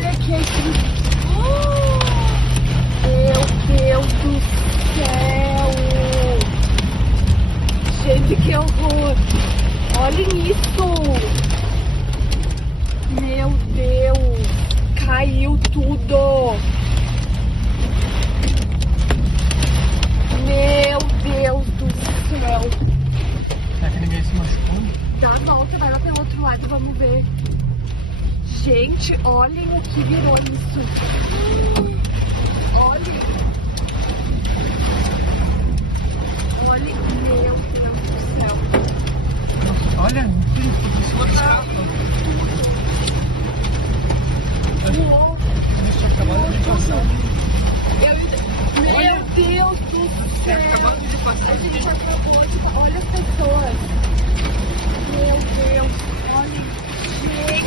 Olha que aqui. Meu Deus do céu. Gente, que horror. Olhem isso. Meu Deus. Caiu tudo. Meu Deus do céu. Será que ninguém se machucou? Dá a volta, vai lá pelo outro lado, vamos ver. Gente, olhem o que virou isso. Olhem. Olhem, meu Deus do céu. Nossa, olha, isso foi escapa. Voou. Isso acabou de passar. Meu Deus do céu. Acabou de passar. A gente acabou de... Olha as pessoas. Meu Deus. Olhem. Gente.